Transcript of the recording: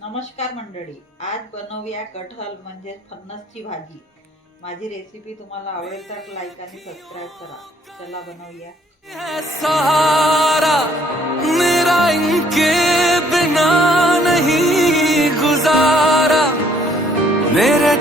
नमस्कार मंडळी, आज बनवूया कटहल म्हणजे फणसची भाजी। माझी रेसिपी तुम्हाला आवडेल तर लाईक आणि सबस्क्राइब करा। चला बनवूया। सहारा मेरा इनके बिना नहीं गुजारा मेरे